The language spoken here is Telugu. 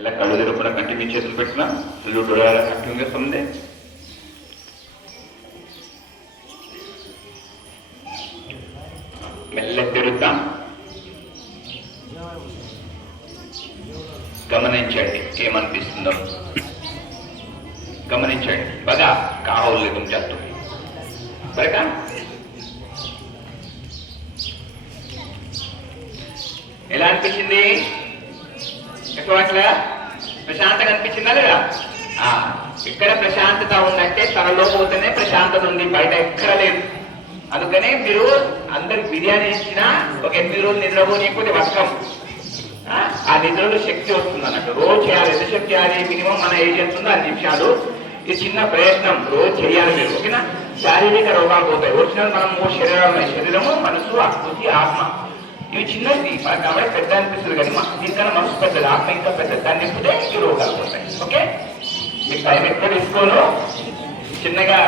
ఇలా కళ్ళు తెరపడం కంటిన్యూ చేతులు పెట్టినా కంటిన్యూ చేస్తుంది. మెల్ల తిరుగుతాం. గమనించండి ఏమనిపిస్తుందో, గమనించండి. బాగా కావాలి तुमच्या तुम्ही बरं का. ఎలా అనిపించింది? ఎక్కువ అట్లా ప్రశాంతంగా అనిపించిందా లేదా? ఇక్కడ ప్రశాంతత ఉందంటే తనలో పోతేనే ప్రశాంతత ఉంది, బయట ఎక్కడ లేదు. అందుకనే మీరు అందరికి బిర్యానీ ఇచ్చినా ఒక 8 రోజులు నిద్రపోనికపోతే వర్షం ఆ నిద్రలో శక్తి వస్తుంది అన్నట్టు. రోజు చేయాలి. ఎంత శక్తి చేయాలి? మినిమం మన ఏజ్ ఎంత ఉందో 10 నిమిషాలు. ఇది చిన్న ప్రయత్నం రోజు చేయాలి మీరు, ఓకేనా? శారీరక రోగాలు పోతాయి. ఒరిజినల్ మనం 3 శరీరాలు ఉన్నాయి: శరీరము, మనసు, ఆకృతి, ఆత్మ. ఇవి చిన్నది మనకు కాబట్టి పెద్ద అనిపిస్తుంది, కానీ దీనికన్నా మనసు పెద్దది, ఆత్మ ఇంకా పెద్దది. దాన్ని నింపితే ఈ రోగాలు పోతాయి. ఓకే, మీకు టైం ఎక్కువ తీసుకోను, చిన్నగా